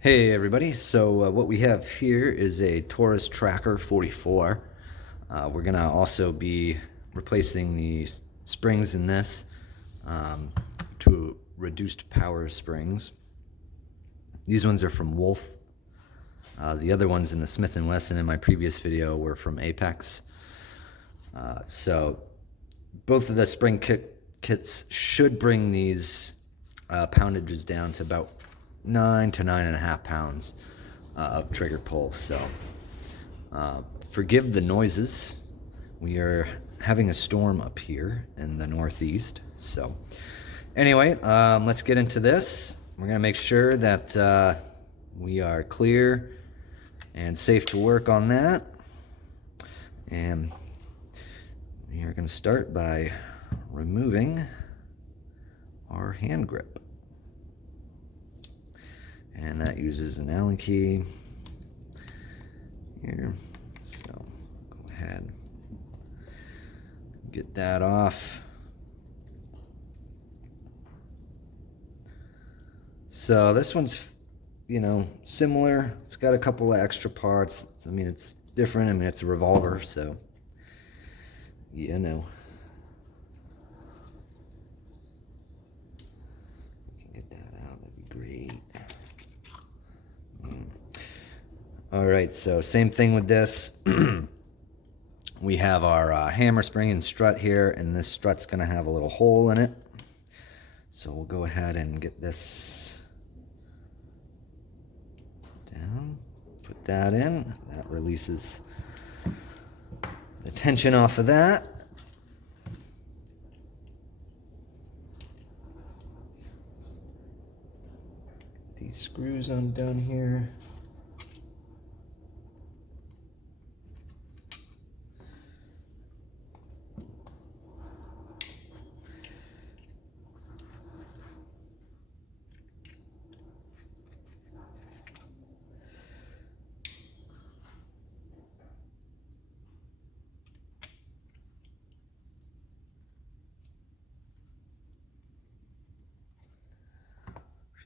Hey everybody, so what we have here is a Taurus Tracker 44. We're going to also be replacing the springs in this to reduced power springs. These ones are from Wolff. The other ones in the Smith & Wesson in my previous video were from Apex. So both of the spring kits should bring these poundages down to about 9 to 9.5 pounds of trigger pull. So forgive the noises. We are having a storm up here in the Northeast. So anyway, let's get into this. We're going to make sure that we are clear and safe to work on that. And we are going to start by removing our hand grip. And that uses an Allen key here. So go ahead, get that off. So this one's, similar. It's got a couple of extra parts. It's different. It's a revolver, so get that out. That'd be great. All right, so same thing with this. We have our hammer spring and strut here, and this strut's going to have a little hole in it. So we'll go ahead and get this down, put that in. That releases the tension off of that. These screws undone here.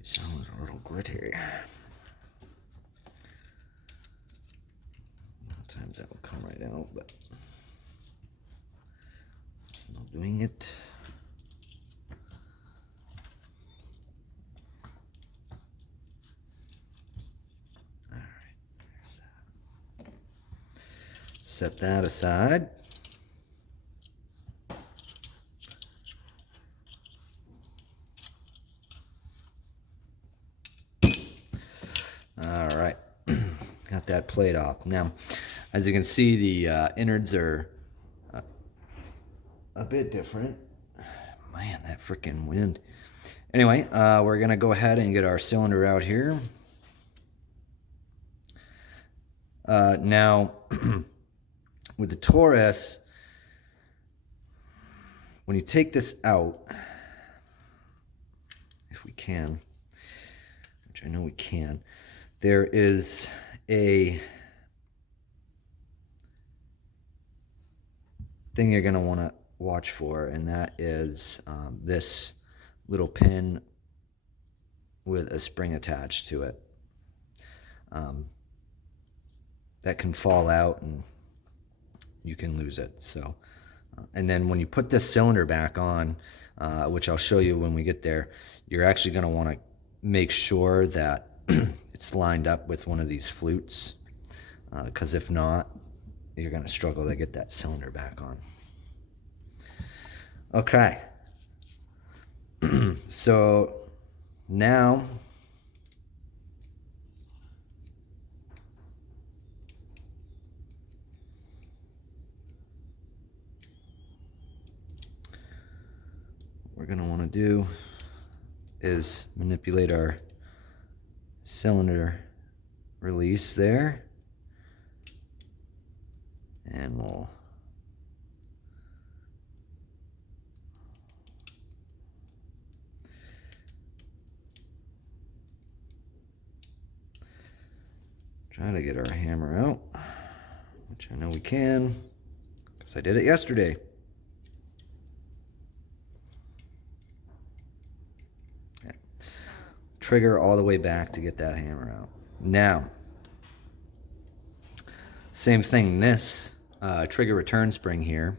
She sounds a little gritty. Sometimes that will come right out, but it's not doing it. All right, there's that. Set that aside. All right, got that plate off. Now, as you can see, the innards are a bit different. Man, that freaking wind. Anyway, we're gonna go ahead and get our cylinder out here. Now, with the Taurus, when you take this out, if we can, which I know we can, there is a thing you're going to want to watch for, and that is this little pin with a spring attached to it. That can fall out and you can lose it. So, and then when you put this cylinder back on, which I'll show you when we get there, you're actually going to want to make sure that it's lined up with one of these flutes, because if not, you're going to struggle to get that cylinder back on. Okay. So now what we're going to want to do is manipulate our cylinder release there, and we'll try to get our hammer out, which I know we can because I did it yesterday. trigger all the way back to get that hammer out. Now, same thing, this trigger return spring here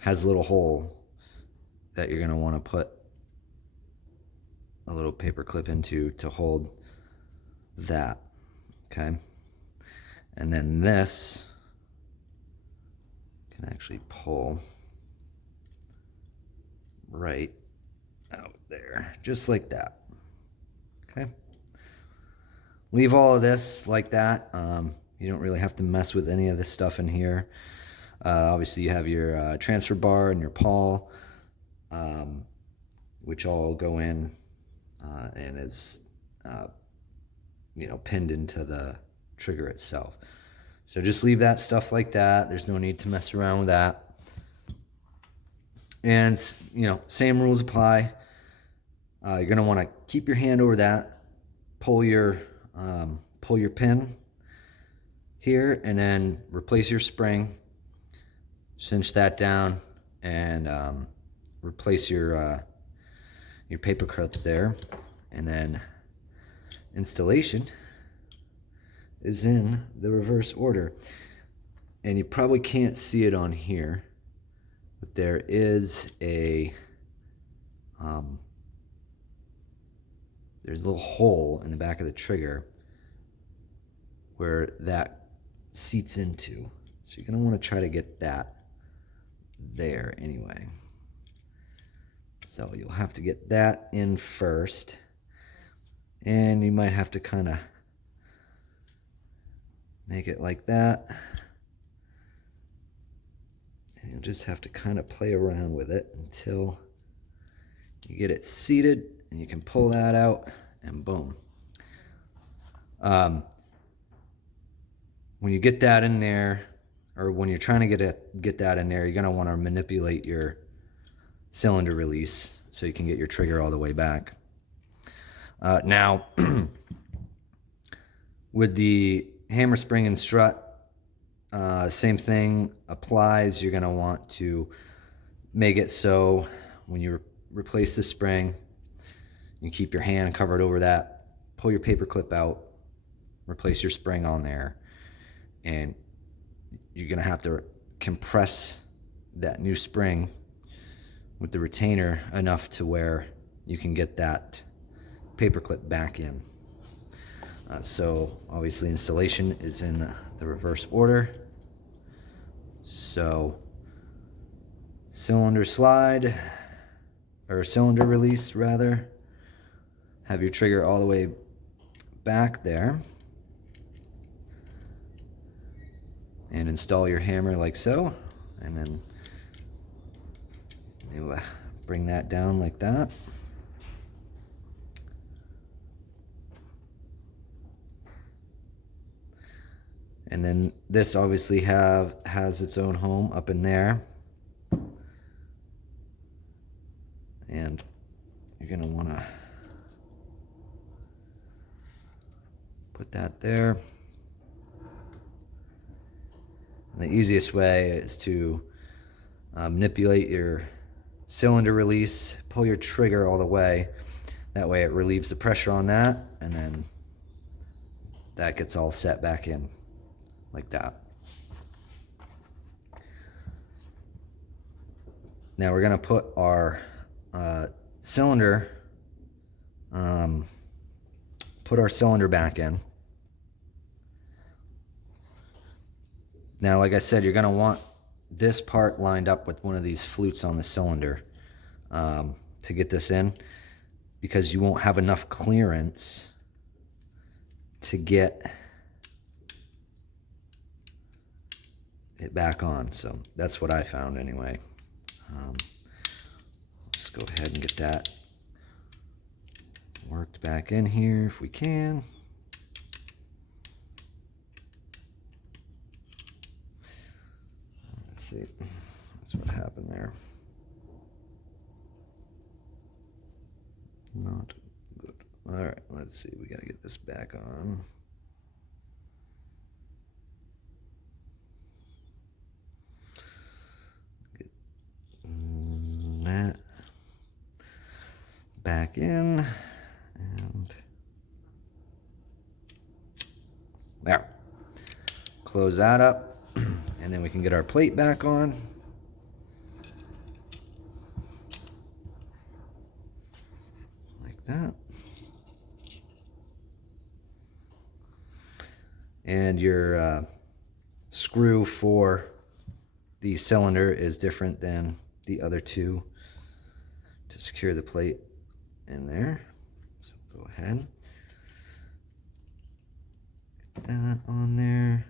has a little hole that you're going to want to put a little paper clip into to hold that, okay? And then this can actually pull right out there, just like that, okay? Leave all of this like that. You don't really have to mess with any of this stuff in here. Obviously, you have your transfer bar and your pawl, which all go in and is, pinned into the trigger itself. So just leave that stuff like that. There's no need to mess around with that. And, same rules apply. You're going to want to keep your hand over that, pull your pin here, and then replace your spring, cinch that down, and replace your paper clip there. And then installation is in the reverse order. And you probably can't see it on here, but there is there's a little hole in the back of the trigger where that seats into. So you're going to want to try to get that there anyway. So you'll have to get that in first. And you might have to kind of make it like that. And you'll just have to kind of play around with it until you get it seated, and you can pull that out, and boom. When you get that in there, or when you're trying to get that in there, you're going to want to manipulate your cylinder release so you can get your trigger all the way back. Now, with the hammer spring and strut, same thing applies. You're going to want to make it so when you replace the spring, you keep your hand covered over that, pull your paper clip out, replace your spring on there, and you're going to have to compress that new spring with the retainer enough to where you can get that paper clip back in. So obviously installation is in the reverse order. So cylinder slide, or cylinder release rather, have your trigger all the way back there, and install your hammer like so, and then you bring that down like that. And then this obviously has its own home up in there. And you're going to want to put that there. And the easiest way is to manipulate your cylinder release, pull your trigger all the way. That way it relieves the pressure on that, and then that gets all set back in like that. Now we're going to put our cylinder back in. Now, like I said, you're going to want this part lined up with one of these flutes on the cylinder to get this in, because you won't have enough clearance to get it back on. So that's what I found anyway. Let's go ahead and get that worked back in here if we can. Let's see. That's what happened there. Not good. All right, let's see. We got to get this back on. Get that back in. And close that up, and then we can get our plate back on. Like that. And your screw for the cylinder is different than the other two to secure the plate in there. So go ahead. Get that on there.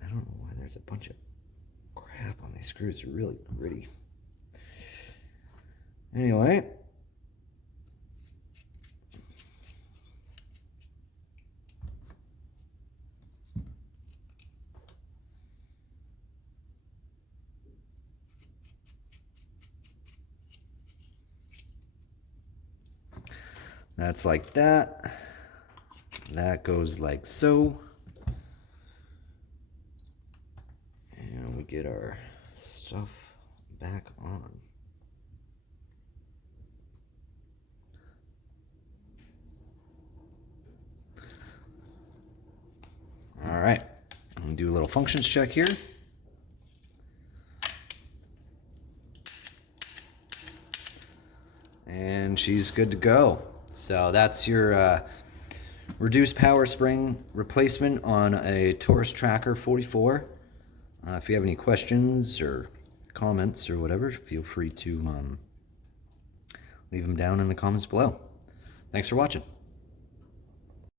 I don't know why there's a bunch of crap on these screws. They're really gritty. Anyway. That's like that. That goes like so. And we get our stuff back on. All right, I'm gonna do a little functions check here. And she's good to go. So that's your reduced power spring replacement on a Taurus Tracker 44. If you have any questions or comments or whatever, feel free to leave them down in the comments below. Thanks for watching.